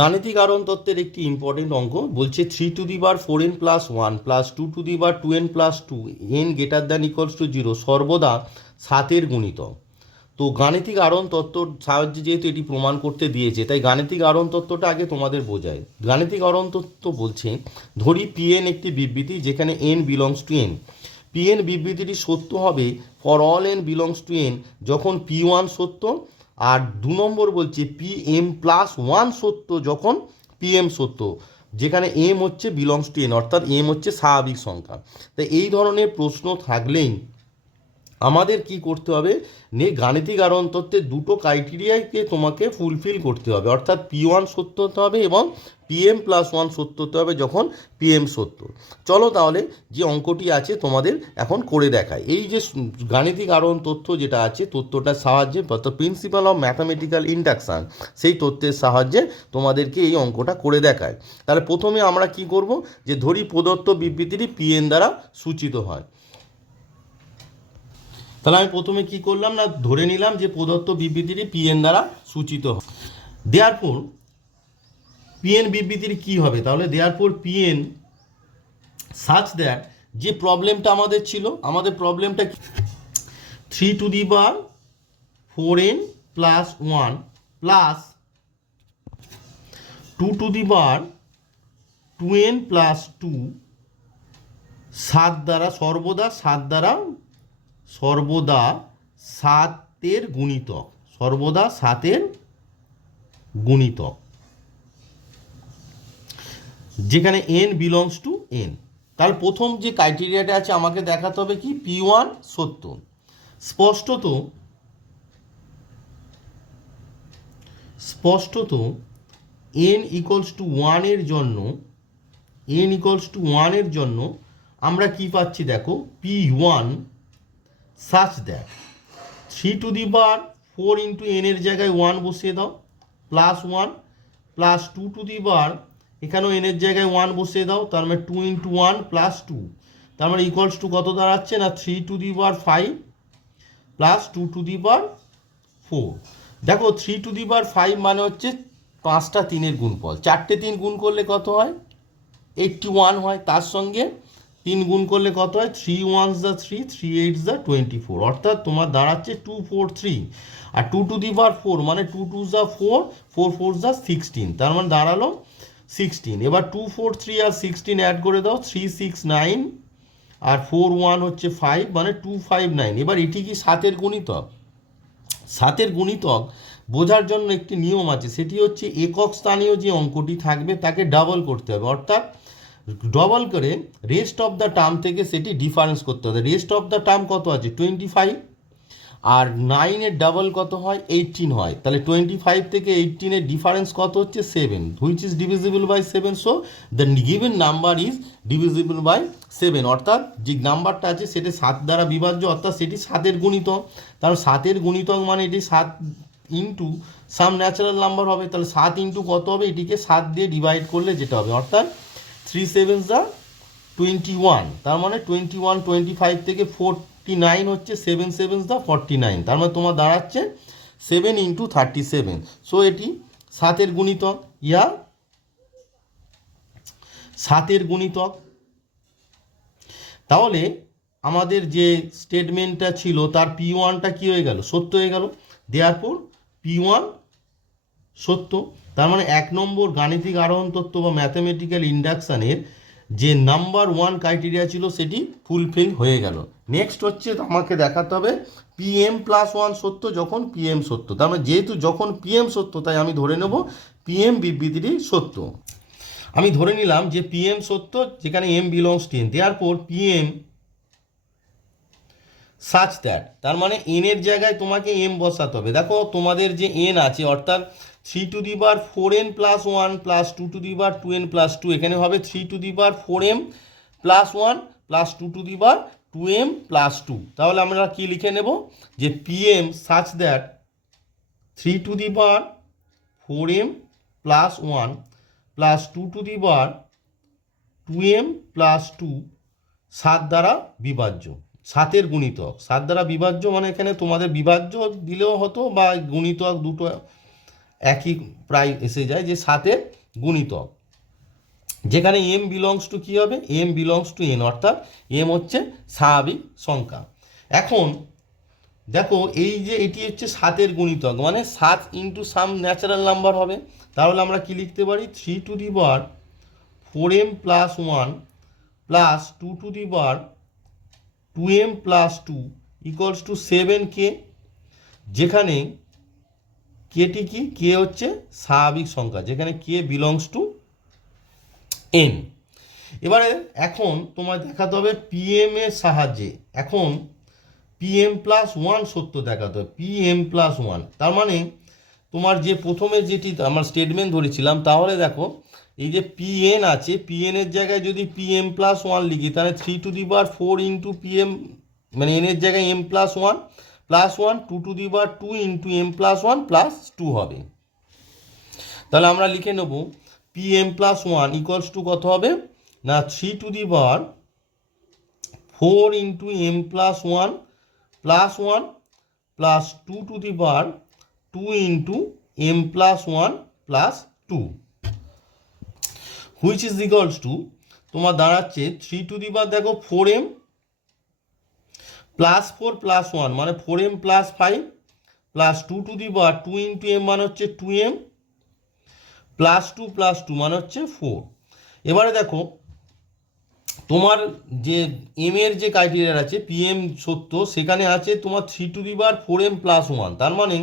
গাণিতিক আরোহণ তত্ত্বের একটি ইম্পর্টেন্ট অঙ্ক বলছে three to the power four n plus one plus two to the power two n plus two n greater than equals to zero সর্বদা সাতের গুণিতক। তো গাণিতিক আরোহণ তত্ত্বর সাহায্যে যেহেতু এটি প্রমাণ করতে দিয়েছে, তাই গাণিতিক আরণ তত্ত্বটা আগে তোমাদের বোঝায় গাণিতিক আরণ তত্ত্ব বলছে, ধরি পি এন একটি বিবৃতি যেখানে n belongs to N P n বিবৃতিটি সত্য হবে for all n belongs to N যখন পি ওয়ান সত্য আর দু নম্বর বলছে পি এম প্লাস ওয়ান সত্য যখন পি এম সত্য, যেখানে এম হচ্ছে বিলংস টু এন অর্থাৎ এম হচ্ছে স্বাভাবিক সংখ্যা। তাই এই ধরনের প্রশ্ন থাকলেই আমাদের কি করতে হবে? নে গাণিতিক আরোহণ তত্ত্বের দুটো ক্রাইটেরিয়াকে তোমাকে ফুলফিল করতে হবে। অর্থাৎ পি ওয়ান সত্য হতে হবে এবং পিএম প্লাস ওয়ান সত্য হতে হবে যখন পিএম সত্য। চলো তাহলে যে অঙ্কটি আছে তোমাদের এখন করে দেখায় এই যে গাণিতিক আরোহণ তথ্য যেটা আছে, তথ্যটার সাহায্যে অর্থাৎ প্রিন্সিপাল অফ ম্যাথামেটিক্যাল ইন্ডাকশান সেই তথ্যের সাহায্যে তোমাদেরকে এই অঙ্কটা করে দেখায়। তাহলে প্রথমে আমরা কি করব? যে ধরি প্রদত্ত বিবৃতিটি পিএন দ্বারা সূচিত হয়। তাহলে আমি প্রথমে কি করলাম না, ধরে নিলাম যে প্রদত্ত বিবৃতিটি পিএন দ্বারা সূচিত হয়। দেয়ার পর পিএন বিবৃতির কি হবে? তাহলে দেয়ার পর পিএন সাচ দ্যাট যে প্রবলেমটা আমাদের ছিল, আমাদের প্রবলেমটা three to the power four n plus one plus two to the power two n plus two সাত দ্বারা, সর্বদা সাত দ্বারা সর্বদা সাতের গুণিতক। সর্বদা সাতের গুণিতক। যেখানে এন বিলংস টু এন তার প্রথম যে ক্রাইটেরিয়াটা আছে আমাকে দেখাতে হবে কি? পি ওয়ান সত্য স্পষ্টত স্পষ্টত এন ইকলস টু ওয়ানের জন্য এন ইকলস টু ওয়ানের জন্য আমরা কি পাচ্ছি দেখো? P one such that three to the power four into এনের জায়গায় ওয়ান বসিয়ে দাও plus one plus two to the power এখানেও এনের জায়গায় ওয়ান বসিয়ে দাও, তার মানে two into one plus two তার মানে ইকুয়ালস টু কত দাঁড়াচ্ছে না? Three to the power five plus two to the power four দেখো three to the power five মানে হচ্ছে পাঁচটা তিনের গুণফল। চারটে তিন গুণ করলে কত হয়? এইটটি ওয়ান হয়। তার সঙ্গে তিন গুণ করলে কত হয়? Three ones the three three eights the twenty four অর্থাৎ তোমার দাঁড়াচ্ছে two four three R two to the power four মানে two two the four four four the sixteen তার মানে দাঁড়াল সিক্সটিন এবার টু ফোর থ্রি আর সিক্সটিন অ্যাড করে দাও থ্রি সিক্স নাইন আর ফোর ওয়ান হচ্ছে ফাইভ মানে টু ফাইভ নাইন এবার এটি কি সাতের গুণিতক? সাতের গুণিতক বোঝার জন্য একটি নিয়ম আছে। সেটি হচ্ছে একক স্থানীয় যে অঙ্কটি থাকবে, তাকে ডাবল করতে হবে। অর্থাৎ ডবল করে রেস্ট অফ দ্য টার্ম থেকে সেটি ডিফারেন্স করতে হবে। রেস্ট অফ দ্য টার্ম কত আছে? টোয়েন্টি ফাইভ আর নাইনের ডাবল কত হয়? এইটিন হয়। তাহলে টোয়েন্টি ফাইভ থেকে এইটিনের ডিফারেন্স কত হচ্ছে? Seven which is divisible by seven so the given number is divisible by seven অর্থাৎ যে নাম্বারটা আছে, সেটি সাত দ্বারা বিভাজ্য, অর্থাৎ সেটি সাতের গুণিতক তাহলে সাতের গুণিতক মানে এটি সাত ইন্টু সাম ন্যাচারাল নাম্বার হবে। তাহলে সাত ইন্টু কত হবে? এটিকে সাত দিয়ে ডিভাইড করলে যেটা হবে। অর্থাৎ থ্রি সেভেন যা টোয়েন্টি ওয়ান তার মানে টোয়েন্টি ওয়ান টোয়েন্টি ফাইভ থেকে ফোরটি নাইন হচ্ছে seven seven the forty nine তার মানে তোমার দাঁড়াচ্ছে seven into thirty seven so এটি সাতের গুণিতক। ইয়া সাতের গুণিতক। তাহলে আমাদের যে স্টেটমেন্টটা ছিল, তার পি ওয়ানটা কী হয়ে গেল? সত্য হয়ে গেল। দেওয়ার পর পি ওয়ান সত্য। তার মানে এক নম্বর গাণিতিক আরোহণ তত্ত্ব বা ম্যাথামেটিক্যাল ইন্ডাকশানের যে নাম্বার ওয়ান ক্রাইটেরিয়া ছিল সেটি ফুলফিল হয়ে গেল। নেক্সট হচ্ছে আমাকে দেখাতে হবে পিএম প্লাস ওয়ান সত্য যখন পিএম সত্য। তার মানে যেহেতু যখন পিএম সত্য, তাই আমি ধরে নেব পিএম বিবৃতিটি সত্য। আমি ধরে নিলাম যে পিএম সত্য, যেখানে এম বিলংস টেন দেওয়ার পর পিএম সাচ দ্যাট তার মানে এনের জায়গায় তোমাকে এম বসাতে হবে। দেখো তোমাদের যে এন আছে, অর্থাৎ three to the power four n plus one plus two to the power two n plus two এখানে হবে three to the power four m plus one plus two to the power two m plus two তাহলে আমরা কি লিখে নেব? যে P m such that three to the power four m plus one plus two to the power two m plus two সাত দ্বারা বিভাজ্য। সাতের গুণিতক। সাত দ্বারা বিভাজ্য মানে এখানে তোমাদের বিভাজ্য দিলেও হতো বা গুণিতক দুটো একই প্রায় এসে যায় যে সাতের গুণিতক। যেখানে এম বিলংস টু কী হবে? এম বিলংস টু এন অর্থাৎ এম হচ্ছে স্বাভাবিক সংখ্যা। এখন দেখো, এই যে এটি হচ্ছে সাতের গুণিতক মানে সাত ইন্টু সাম ন্যাচারাল নাম্বার হবে। তাহলে আমরা কি লিখতে পারি? Three to the power four m plus one plus two to the power two m plus two equals to seven k যেখানে কেটি কি? কে হচ্ছে স্বাভাবিক সংখ্যা, যেখানে কে বিলংস টু এন এবারে এখন তোমায় দেখাতে হবে পিএম এর সাহায্যে। এখন পিএম প্লাস ওয়ান সত্য দেখাতে হবে পিএম প্লাস ওয়ান তার মানে তোমার যে প্রথমে যেটি আমার স্টেটমেন্ট ধরেছিলাম, তাহলে দেখো, এই যে পিএন আছে পিএন এর জায়গায় যদি পিএম প্লাস ওয়ান লিখি, তাহলে three to the power four into P m মানে এন এর জায়গায় m plus one plus one two to the power two into m plus one plus two হবে। তাহলে আমরা লিখে নেব P m plus one equals to কত হবে? না three to the power four into m plus one plus one plus two to the power two into m plus one plus two which is equals to তোমার দাঁড়াচ্ছে three to the power দেখো four m plus four plus one মানে four m plus five plus two to the power two into m মানে হচ্ছে two m plus two plus two মানে হচ্ছে four এবারে দেখো, তোমার যে এম এর যে ক্রাইটেরিয়া আছে পিএম সত্য, সেখানে আছে তোমার three to the power four m plus one তার মানে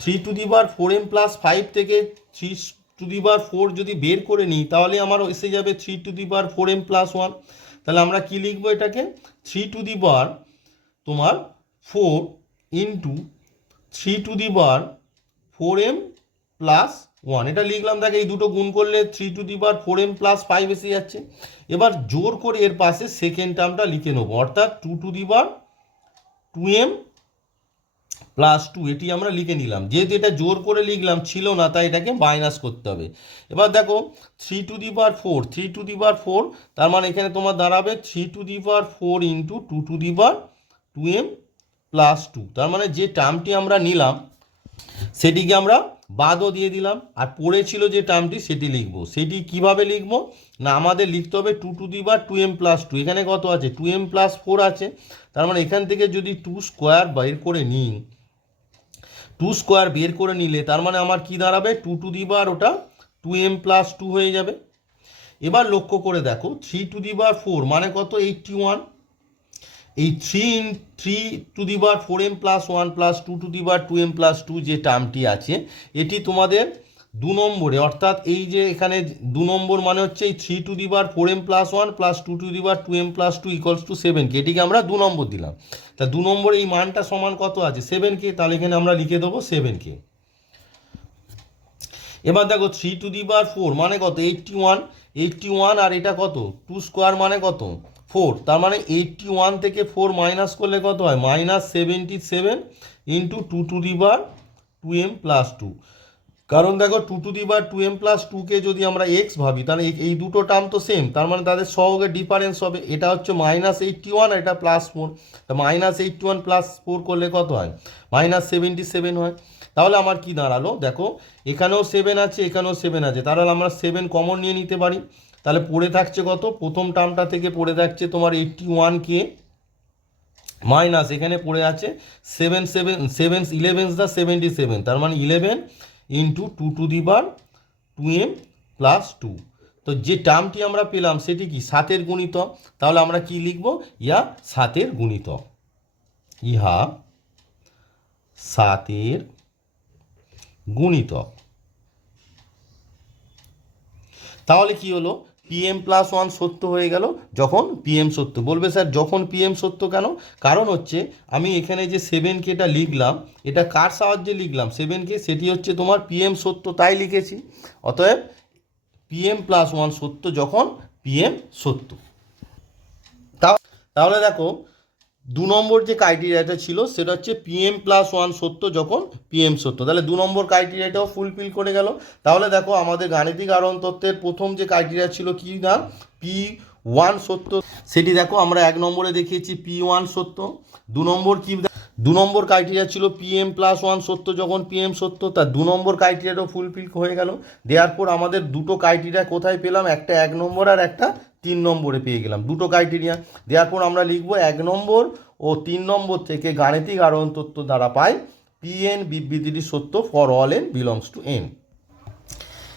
three to the power four m plus five থেকে three to the power four যদি বের করে নিই, তাহলে আমার এসে যাবে three to the power four m plus one তাহলে আমরা কি লিখব এটাকে? থ্রি টু দি বার তোমার four into three to the power four m plus one এটা লিখলাম, দেখে এই দুটো গুণ করলে three to the power four m plus five এসে যাচ্ছে। এবার জোর করে এর পাশে সেকেন্ড টার্মটা লিখে নেব, অর্থাৎ two to the power two m plus two এটি আমরা লিখে নিলাম। যেহেতু এটা জোর করে লিখলাম, ছিল না, তাই এটাকে মাইনাস করতে হবে। এবার দেখো three to the power four three to the power four তার মানে এখানে তোমার দাঁড়াবে three to the power four into two to the power two m plus two তার মানে যে টার্মটি আমরা নিলাম, সেটিকে আমরা বাদও দিয়ে দিলাম, আর পড়েছিল যে টার্মটি সেটি লিখব। সেটি কীভাবে লিখব? না, আমাদের লিখতে হবে two to the power two M plus two এখানে কত আছে? টু এম প্লাস ফোর আছে। তার মানে এখান থেকে যদি টু স্কোয়ার বের করে নিই টু স্কোয়ার বের করে নিলে তার মানে আমার কি দাঁড়াবে? টু টু দি বার ওটা টু এম প্লাস টু হয়ে যাবে। এবার লক্ষ্য করে দেখো three to the power four মানে কত? এইটটি ওয়ান এই three in three to the power four m plus one plus two to the power two m plus two যে টার্মটি আছে, এটি তোমাদের দু নম্বরে, অর্থাৎ এই যে এখানে দু নম্বর মানে হচ্ছে এই three to the power four m plus one plus two to the power two m plus two equals to seven k এটিকে আমরা দু নম্বর দিলাম। তা দু নম্বরে এই মানটা সমান কত আছে? সেভেন কে তাহলে এখানে আমরা লিখে দেবো সেভেন কে এবার দেখো three to the power four মানে কত? এইটটি ওয়ান এইটটি ওয়ান আর এটা কত? টু স্কোয়ার মানে কত? ফোর, তার মানে এইটটি ওয়ান থেকে ফোর মাইনাস করলে কত হয়? Minus seventy seven into two to the power two m plus two কারণ দেখো two to the power two m plus টুকে যদি আমরা এক্স ভাবি, তাহলে এই- দুটো টার্ম তো সেম তার মানে তাদের সহগে ডিফারেন্স হবে। এটা হচ্ছে মাইনাস এইটটি ওয়ান আর এটা প্লাস ফোর তা minus eighty one plus four করলে কত হয়? মাইনাস সেভেন্টি সেভেন হয়। তাহলে আমার কি দাঁড়াল? দেখো, এখানেও সেভেন আছে, এখানেও সেভেন আছে। তাহলে আমরা সেভেন কমন নিয়ে নিতে পারি। তাহলে পড়ে থাকছে কত? প্রথম টার্মটা থেকে পড়ে থাকছে তোমার এইটটি ওয়ান কে মাইনাস এখানে পড়ে আছে seven seven seven eleven the seventy seven তার মানে eleven into two to the power two m plus two তো যে টার্মটি আমরা পেলাম, সেটি কি? সাতের গুণিত। তাহলে আমরা কি লিখব? ইয়া সাতের গুণিত। ইহা সাতের গুণিতক তাহলে কি হলো? পিএম প্লাস ওয়ান সত্য হয়ে গেল, যখন পিএম সত্য। বলবে স্যার, যখন পিএম সত্য কেন? কারণ হচ্ছে, আমি এখানে যে সেভেন কেটা লিখলাম, এটা কার সাহায্যে লিখলাম? সেভেন কে সেটি হচ্ছে তোমার পিএম সত্য, তাই লিখেছি। অতএব পিএম প্লাস ওয়ান সত্য যখন পিএম সত্য। তাহলে দেখো দু নম্বর যে ক্রাইটেরিয়াটা ছিল, সেটা হচ্ছে পিএম প্লাস ওয়ান সত্য যখন পিএম সত্য। তাহলে দু নম্বর ক্রাইটেরিয়াটাও ফুলফিল করে গেল। তাহলে দেখো, আমাদের গাণিতিক আরণ তত্ত্বের প্রথম যে ক্রাইটেরিয়া ছিল কি না পি ওয়ান সত্য। সেটি দেখো, আমরা এক নম্বরে দেখিয়েছি পি ওয়ান সত্য। দু নম্বর কি দু নম্বর ক্রাইটেরিয়া ছিল পিএম প্লাস ওয়ান সত্য যখন পিএম সত্য তার দু নম্বর ক্রাইটেরিয়াটাও ফুলফিল হয়ে গেল। দেওয়ার পর আমাদের দুটো ক্রাইটেরিয়া কোথায় পেলাম? একটা এক নম্বর আর একটা তিন নম্বরে পেয়ে গেলাম। দুটো ক্রাইটেরিয়া দেওয়ার পর আমরা লিখব এক নম্বর ও তিন নম্বর থেকে গাণিতিক আরোহণ তত্ত্ব দ্বারা পাই পিএন বিবৃতিটি সত্য for all n belongs to N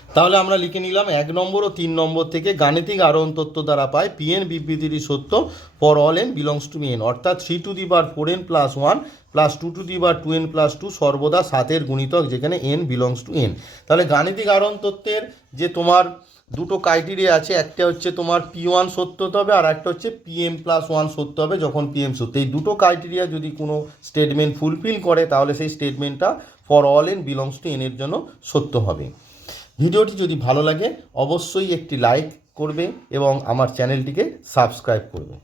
তাহলে আমরা লিখে নিলাম এক নম্বর ও তিন নম্বর থেকে গাণিতিক আরোহণ তত্ত্ব দ্বারা পাই পিএন বিবৃতিটি সত্য for all n belongs to N অর্থাৎ three to the power four n plus one plus two to the power two n plus two সর্বদা সাতের গুণিতক যেখানে এন বিলংস টু এন তাহলে গাণিতিক আরোহণ তত্ত্বের যে তোমার দুটো ক্রাইটেরিয়া আছে, একটা হচ্ছে তোমার পি ওয়ান সত্য হতে হবে আর একটা হচ্ছে পি এম প্লাস ওয়ান সত্য হবে যখন পি এম সত্য। এই দুটো ক্রাইটেরিয়া যদি কোনো স্টেটমেন্ট ফুলফিল করে, তাহলে সেই স্টেটমেন্টটা for all n belongs to এনের জন্য সত্য হবে। ভিডিওটি যদি ভালো লাগে, অবশ্যই একটি লাইক করবে এবং আমার চ্যানেলটিকে সাবস্ক্রাইব করবে।